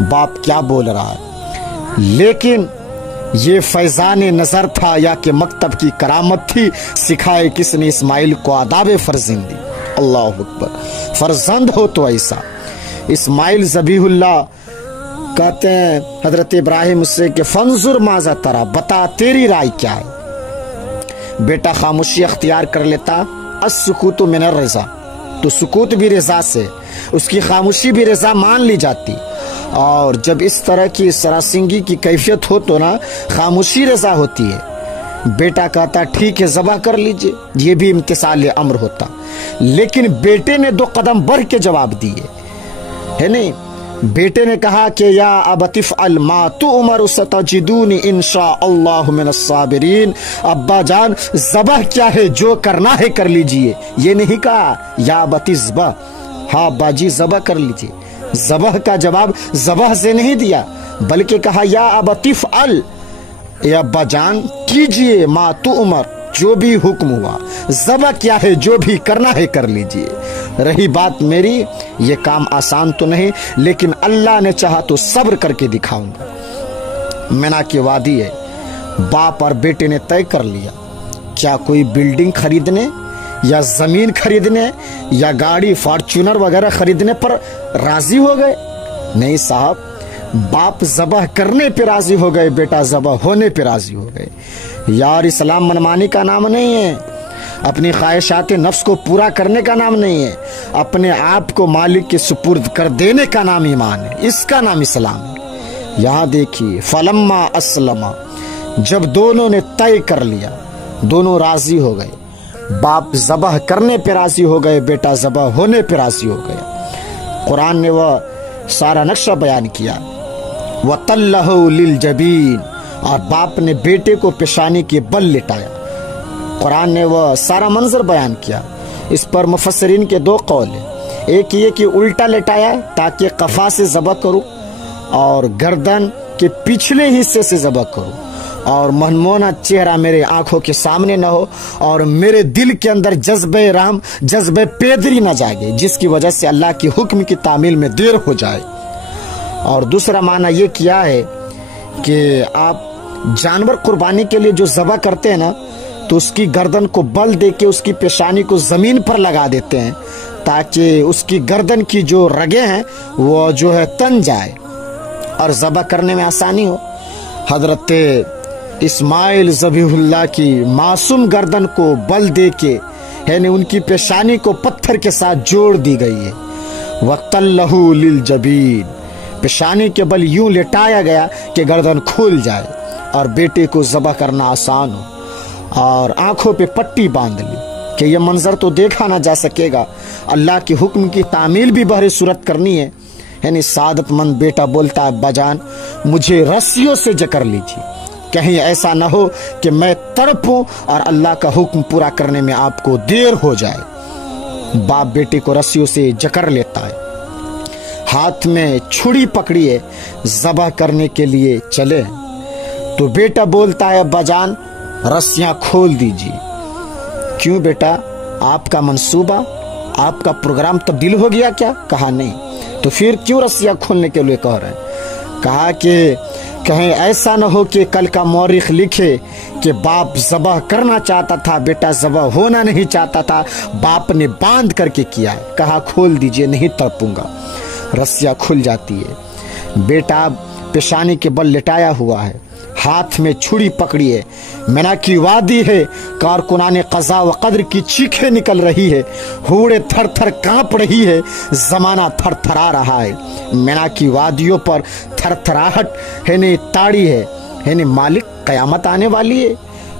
باپ کیا بول رہا ہے، لیکن یہ فیضان نظر تھا یا کہ مکتب کی کرامت تھی، سکھائے کس نے اسماعیل کو آداب فرزندی۔ اللہ اکبر، فرزند ہو تو ایسا۔ اسماعیل ذبیح اللہ کہتے ہیں حضرت ابراہیم اس سے کہ فنظر ماذا ترى، بتا تیری رائے کیا ہے۔ بیٹا خاموشی اختیار کر لیتا، السکوت من الرضا، تو سکوت بھی رضا سے، اس کی خاموشی بھی رضا مان لی جاتی، اور جب اس طرح کی سراسنگی کی کیفیت ہو تو نا خاموشی رضا ہوتی ہے۔ بیٹا کہتا ٹھیک ہے ذبح کر لیجئے، یہ بھی امتثال امر ہوتا، لیکن بیٹے نے 2 قدم بڑھ کے جواب دیے، ہے نہیں؟ بیٹے نے کہا کہ یا ابت افعل ما تؤمر ستجدونی انشاء اللہ من الصابرین، ابا جان ذبح کیا ہے، جو کرنا ہے کر لیجئے۔ یہ نہیں کہا یا ابت اذبح، ہاں ابا جی ذبح کر لیجئے۔ ذبح کا جواب ذبح سے نہیں دیا، بلکہ کہا یا ابت افعل، اے ابا جان کیجئے، ما تؤمر، جو بھی حکم ہوا، ذبح کیا ہے، جو بھی کرنا ہے کر لیجئے۔ رہی بات میری، یہ کام آسان تو نہیں، لیکن اللہ نے چاہا تو صبر کر کے دکھاؤں گا۔ مینا کی وادی ہے، باپ اور بیٹے نے طے کر لیا، کیا کوئی بلڈنگ خریدنے یا زمین خریدنے یا گاڑی فارچونر وغیرہ خریدنے پر راضی ہو گئے؟ نہیں صاحب، باپ ذبح کرنے پہ راضی ہو گئے، بیٹا ذبح ہونے پہ راضی ہو گئے۔ یار اسلام منمانی کا نام نہیں ہے، اپنی خواہشات نفس کو پورا کرنے کا نام نہیں ہے، اپنے آپ کو مالک کے سپرد کر دینے کا نام ایمان ہے، اس کا نام اسلام ہے۔ یہاں دیکھیے فلما اسلم، جب دونوں نے طے کر لیا، دونوں راضی ہو گئے، باپ ذبح کرنے پہ راضی ہو گئے، بیٹا ذبح ہونے پہ راضی ہو گیا۔ قرآن نے وہ سارا نقشہ بیان کیا، وَطَلَّهُ لِلْجَبِينِ، اور باپ نے بیٹے کو پیشانی کے بل لٹایا۔ قرآن نے وہ سارا منظر بیان کیا۔ اس پر مفسرین کے 2 قول ہیں، ایک یہ کہ الٹا لٹایا تاکہ قفا سے ذبح کرو اور گردن کے پچھلے حصے سے ذبح کرو، اور منمونا چہرہ میرے آنکھوں کے سامنے نہ ہو، اور میرے دل کے اندر جذبہ رحم، جذبہ پیدری نہ جاگے، جس کی وجہ سے اللہ کی حکم کی تعمیل میں دیر ہو جائے۔ اور دوسرا معنی یہ کیا ہے کہ آپ جانور قربانی کے لیے جو ذبح کرتے ہیں نا، تو اس کی گردن کو بل دے کے اس کی پیشانی کو زمین پر لگا دیتے ہیں، تاکہ اس کی گردن کی جو رگیں ہیں وہ جو ہے تن جائے اور ذبح کرنے میں آسانی ہو۔ حضرت اسماعیل ذبیح اللہ کی معصوم گردن کو بل دے کے، یعنی ان کی پیشانی کو پتھر کے ساتھ جوڑ دی گئی ہے۔ وَقْتَلَّهُ لِلْجَبِينِ، پیشانی کے بل یوں لٹایا گیا کہ گردن کھول جائے اور بیٹے کو ذبح کرنا آسان ہو، اور آنکھوں پہ پٹی باندھ لی کہ یہ منظر تو دیکھا نہ جا سکے گا، اللہ کے حکم کی تعمیل بھی بہر صورت کرنی ہے۔ یعنی سعادت مند بیٹا بولتا ہے ابا جان مجھے رسیوں سے جکر لیجیے، کہیں ایسا نہ ہو کہ میں تڑپوں اور اللہ کا حکم پورا کرنے میں آپ کو دیر ہو جائے۔ باپ بیٹے کو رسیوں سے جکر لیتا ہے، ہاتھ میں چھڑی پکڑی ہے، ذبح کرنے کے لیے چلے، تو بیٹا بولتا ہے ابا جان رسیاں کھول دیجیے۔ کیوں بیٹا، آپ کا منصوبہ، آپ کا پروگرام تبدیل ہو گیا کیا؟ کہا نہیں۔ تو پھر کیوں رسیاں کھولنے کے لیے کہہ رہے ہیں؟ کہا کہ کہیں ایسا نہ ہو کہ کل کا مورخ لکھے کہ باپ ذبح کرنا چاہتا تھا، بیٹا ذبح ہونا نہیں چاہتا تھا، باپ نے باندھ کر کے کیا ہے۔ کہا کھول دیجئے، نہیں تڑپوں گا۔ رسیاں کھل جاتی ہے، بیٹا پیشانی کے بل لٹایا ہوا ہے، ہاتھ میں چھڑی پکڑی ہے، مینا کی وادی ہے، کارکنان قضا و قدر کی چیخیں نکل رہی ہے، ہوڑے تھر تھر کانپ رہی ہے، زمانہ تھر تھرا رہا ہے۔ مینا کی وادیوں پر تھر تھراہٹ یعنی تاڑی ہے، یعنی مالک قیامت آنے والی ہے۔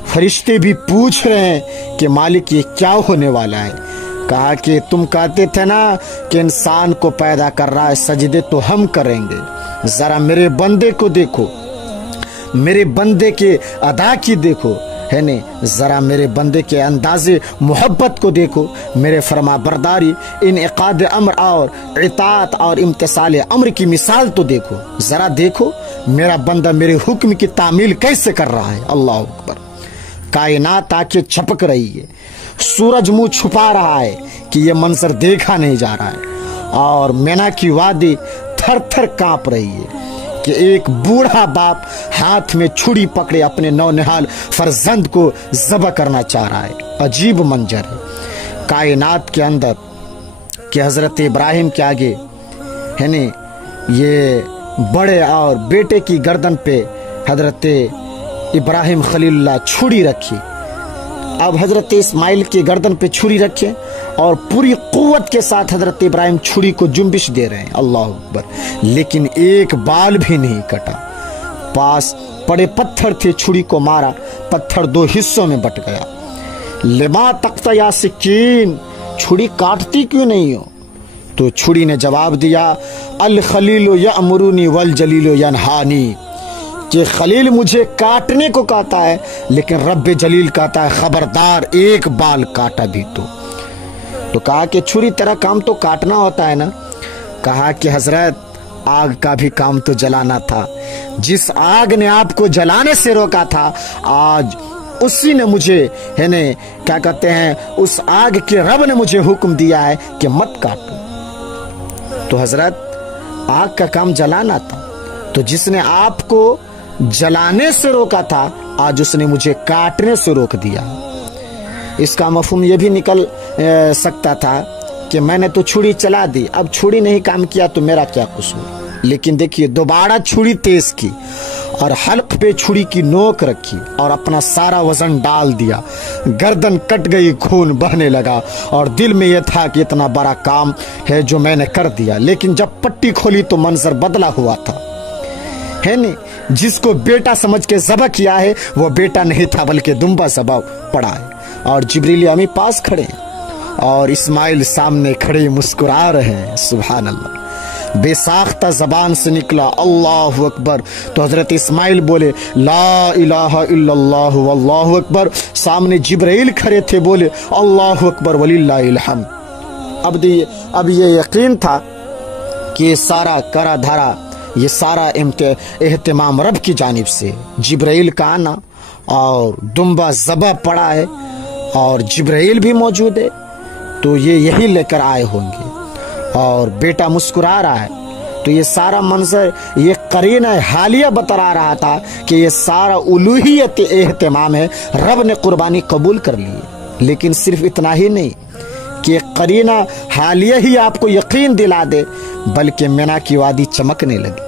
فرشتے بھی پوچھ رہے ہیں کہ مالک یہ کیا ہونے والا ہے؟ کہا کہ تم کہتے تھے نا کہ انسان کو پیدا کر رہا ہے، سجدے تو ہم کریں گے، ذرا میرے بندے کو دیکھو، میرے بندے کے ادا کی دیکھو، ہے نہیں، ذرا میرے بندے کے انداز محبت کو دیکھو، میرے فرما برداری، انعقاد امر اور اطاعت اور امتثال امر کی مثال تو دیکھو، ذرا دیکھو میرا بندہ میرے حکم کی تعمیل کیسے کر رہا ہے۔ اللہ اکبر۔ کائنات آنکھیں چھپک رہی ہے، سورج منہ چھپا رہا ہے کہ یہ منظر دیکھا نہیں جا رہا ہے، اور مینا کی وادی تھر تھر کانپ رہی ہے کہ ایک بوڑھا باپ ہاتھ میں چھری پکڑے اپنے نونہال فرزند کو ذبح کرنا چاہ رہا ہے۔ عجیب منظر ہے کائنات کے اندر کہ حضرت ابراہیم کے آگے یعنی یہ بڑے اور بیٹے کی گردن پہ حضرت ابراہیم خلیل اللہ چھری رکھی، اب حضرت اسماعیل کی گردن پہ چھری رکھے اور پوری قوت کے ساتھ حضرت ابراہیم چھری کو جنبش دے رہے ہیں، اللہ اکبر، لیکن ایک بال بھی نہیں کٹا، پاس پڑے پتھر تھے، چھری کو مارا، پتھر دو حصوں میں بٹ گیا۔ لما تقطع یا سکین، چھری کاٹتی کیوں نہیں ہو؟ تو چھری نے جواب دیا الخلیل یأمرنی والجلیل ینہانی، کہ خلیل مجھے کاٹنے کو کہتا ہے لیکن رب جلیل کہتا ہے خبردار ایک بال کاٹا بھی تو کہا کہ چھری تیرا کام تو کاٹنا ہوتا ہے نا؟ کہا کہ حضرت آگ کا بھی کام تو جلانا تھا، جس آگ نے آپ کو جلانے سے روکا تھا آج اسی نے مجھے کیا کہتے ہیں اس آگ کے رب نے مجھے حکم دیا ہے کہ مت کاٹو۔ تو حضرت آگ کا کام جلانا تھا، تو جس نے آپ کو جلانے سے روکا تھا آج اس نے مجھے کاٹنے سے روک دیا۔ اس کا مفہوم یہ بھی نکل سکتا تھا کہ میں نے تو چھری چلا دی، اب چھری نہیں کام کیا تو میرا کیا قصور؟ لیکن دیکھیے دوبارہ چھری تیز کی اور حلق پہ چھری کی نوک رکھی اور اپنا سارا وزن ڈال دیا، گردن کٹ گئی، خون بہنے لگا اور دل میں یہ تھا کہ اتنا بڑا کام ہے جو میں نے کر دیا، لیکن جب پٹی کھولی تو منظر بدلا ہوا تھا، ہے نہیں؟ جس کو بیٹا سمجھ کے ذبح کیا ہے وہ بیٹا نہیں تھا بلکہ دمبا ذبح پڑا ہے، اور جبریل امی پاس کھڑے ہیں اور اسماعیل سامنے کھڑے مسکرا رہے ہیں۔ سبحان اللہ، بے ساختہ زبان سے نکلا اللہ اکبر، تو حضرت اسماعیل بولے لا الہ الا اللہ واللہ اکبر، سامنے جبرائیل کھڑے تھے، بولے اللہ اکبر وللہ الحمد۔ اب یہ یقین تھا کہ یہ سارا کرا دھرا، یہ سارا اہتمام رب کی جانب سے، جبرائیل کا آنا اور دمبا ذبح پڑا ہے اور جبرائیل بھی موجود ہے، تو یہ یہی لے کر آئے ہوں گے، اور بیٹا مسکرا رہا ہے، تو یہ سارا منظر یہ قرینہ حالیہ بتا رہا تھا کہ یہ سارا الوہیت اہتمام ہے، رب نے قربانی قبول کر لی ہے۔ لیکن صرف اتنا ہی نہیں کہ قرینہ حالیہ ہی آپ کو یقین دلا دے، بلکہ مینا کی وادی چمکنے لگی،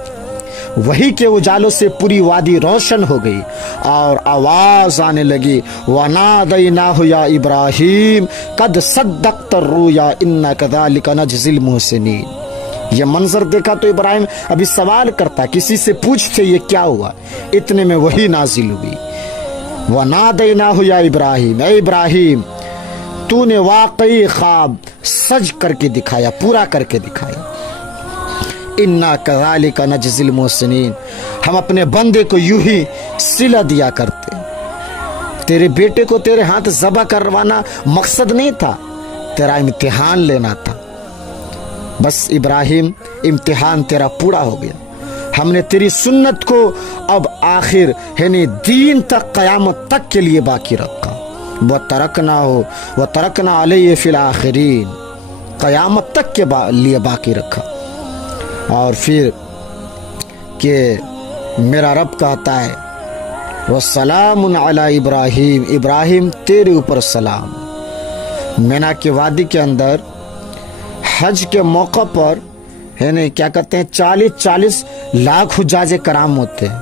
وہی کے اجالوں سے پوری وادی روشن ہو گئی اور آواز آنے لگی وَنَادَيْنَاهُ يَا إِبْرَاهِيمُ قَدْ صَدَّقْتَ الرُّؤْيَا إِنَّا كَذَلِكَ نَجْزِي الْمُحْسِنِينَ۔ یہ منظر دیکھا تو ابراہیم ابھی سوال کرتا، کسی سے پوچھتے یہ کیا ہوا، اتنے میں وہی نازل ہوئی وَنَادَيْنَاهُ يَا إِبْرَاهِيمُ، اے ابراہیم تو نے واقعی خواب سج کر کے دکھایا، پورا کر کے دکھایا، اِنَّا كَذَلِكَ نَجْزِي الْمُحْسِنِينَ، ہم اپنے بندے کو یوں ہی صلہ دیا کرتے۔ تیرے بیٹے کو تیرے ہاتھ ذبح کروانا مقصد نہیں تھا، تیرا امتحان لینا تھا، بس ابراہیم امتحان تیرا پورا ہو گیا، ہم نے تیری سنت کو اب آخر یعنی دین تک، قیامت تک کے لیے باقی رکھا، وَتَرَكْنَا عَلَيْهِ فِي الْآخِرِينَ، قیامت تک کے لیے باقی رکھا۔ اور پھر کہ میرا رب کہتا ہے وَسَلَامٌ عَلَىٰ ابراہیم، ابراہیم تیرے اوپر سلام۔ مینا کی وادی کے اندر حج کے موقع پر یعنی کیا کہتے ہیں 40 لاکھ حجاج کرام ہوتے ہیں،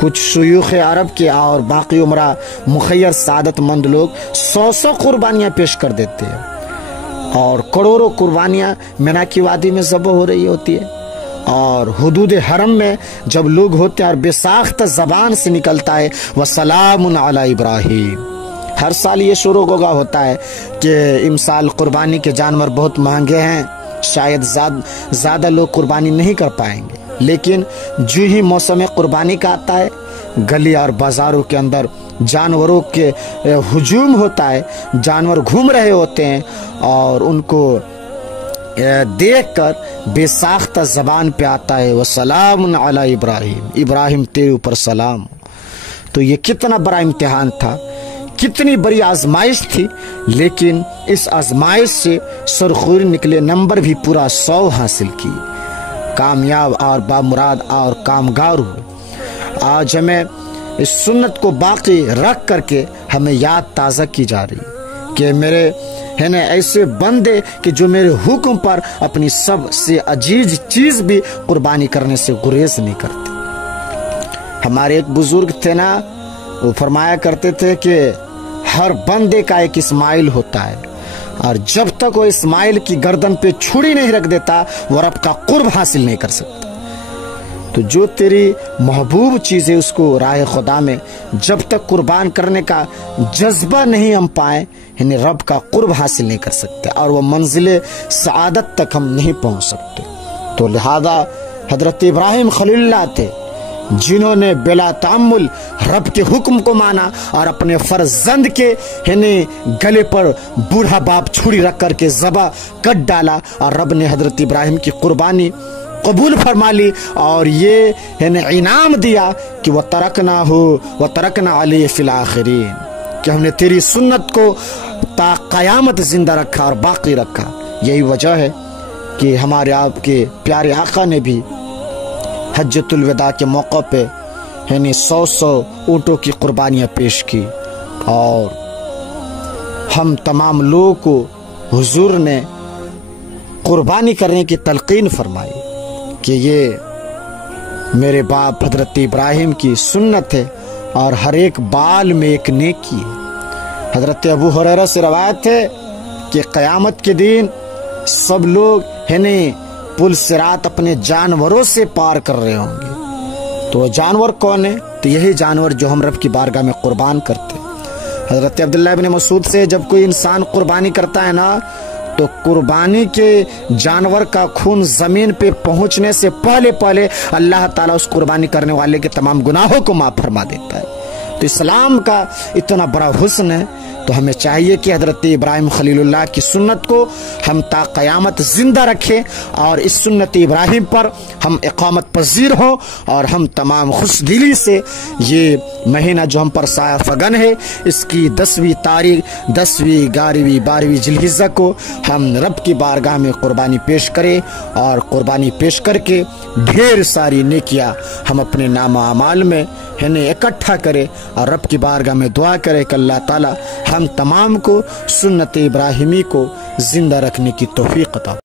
کچھ شیوخ عرب کے اور باقی عمرہ مخیر سعادت مند لوگ 100 قربانیاں پیش کر دیتے ہیں، اور کروڑوں قربانیاں مینا کی وادی میں ذبح ہو رہی ہوتی ہے، اور حدود حرم میں جب لوگ ہوتے ہیں اور بے ساختہ زبان سے نکلتا ہے وَسَلَامٌ عَلَىٰ ابراہیم۔ ہر سال یہ شروع ہوتا ہے کہ امسال قربانی کے جانور بہت مہنگے ہیں، شاید زیادہ لوگ قربانی نہیں کر پائیں گے، لیکن جو ہی موسم قربانی کا آتا ہے گلی اور بازاروں کے اندر جانوروں کے ہجوم ہوتا ہے، جانور گھوم رہے ہوتے ہیں اور ان کو دیکھ کر بے ساختہ زبان پہ آتا ہے وَسَلَامٌ عَلَىٰ ابراہیم، ابراہیم تیرے اوپر سلام۔ تو یہ کتنا بڑا امتحان تھا، کتنی بڑی آزمائش تھی، لیکن اس آزمائش سے سرخوری نکلے، نمبر بھی پورا 100 حاصل کی، کامیاب اور بامراد اور کامگار ہوئے۔ آج ہمیں اس سنت کو باقی رکھ کر کے ہمیں یاد تازہ کی جا رہی ہے کہ میرے ایسے بندے کہ جو میرے حکم پر اپنی سب سے عزیز چیز بھی قربانی کرنے سے گریز نہیں کرتے۔ ہمارے ایک بزرگ تھے نا، وہ فرمایا کرتے تھے کہ ہر بندے کا ایک اسماعیل ہوتا ہے، اور جب تک وہ اسماعیل کی گردن پہ چھری نہیں رکھ دیتا وہ رب کا قرب حاصل نہیں کر سکتا۔ تو جو تیری محبوب چیز ہے اس کو راہ خدا میں جب تک قربان کرنے کا جذبہ نہیں ہم پائیں، یعنی رب کا قرب حاصل نہیں کر سکتے، اور وہ منزل سعادت تک ہم نہیں پہنچ سکتے۔ تو لہذا حضرت ابراہیم خلیل اللہ تھے جنہوں نے بلا تعمل رب کے حکم کو مانا اور اپنے فرزند کے گلے پر بوڑھا باپ چھری رکھ کر کے ذبح کر ڈالا، اور رب نے حضرت ابراہیم کی قربانی قبول فرما لی اور یہ انعام دیا کہ وَتَرَكْنَا عَلَيْهِ فِي الْآخِرِينَ، کہ ہم نے تیری سنت کو تا قیامت زندہ رکھا اور باقی رکھا۔ یہی وجہ ہے کہ ہمارے آپ کے پیارے آقا نے بھی حجۃ الوداع کے موقع پہ 100 اونٹوں کی قربانیاں پیش کی، اور ہم تمام لوگوں کو حضور نے قربانی کرنے کی تلقین فرمائی کہ یہ میرے باپ حضرت ابراہیم کی سنت ہے اور ہر ایک بال میں ایک نیکی ہے۔ حضرت ابو ہریرہ سے روایت ہے کہ قیامت کے دن سب لوگ پل صراط اپنے جانوروں سے پار کر رہے ہوں گے۔ تو وہ جانور کون ہے؟ تو یہی جانور جو ہم رب کی بارگاہ میں قربان کرتے ہیں۔ حضرت عبداللہ ابن مسعود سے جب کوئی انسان قربانی کرتا ہے نا، تو قربانی کے جانور کا خون زمین پہ پہنچنے سے پہلے اللہ تعالیٰ اس قربانی کرنے والے کے تمام گناہوں کو معاف فرما دیتا ہے۔ تو اسلام کا اتنا بڑا حسن ہے، تو ہمیں چاہیے کہ حضرت ابراہیم خلیل اللہ کی سنت کو ہم تا قیامت زندہ رکھیں، اور اس سنت ابراہیم پر ہم اقامت پذیر ہوں، اور ہم تمام خوش دلی سے یہ مہینہ جو ہم پر سایہ فگن ہے، اس کی 10ویں تاریخ 10ویں 11ویں 12ویں ذوالحجہ کو ہم رب کی بارگاہ میں قربانی پیش کریں، اور قربانی پیش کر کے ڈھیر ساری نیکیاں ہم اپنے نام و اعمال میں اکٹھا کرے، اور رب کی بارگاہ میں دعا کرے کہ اللہ تعالی ہم تمام کو سنت ابراہیمی کو زندہ رکھنے کی توفیق عطا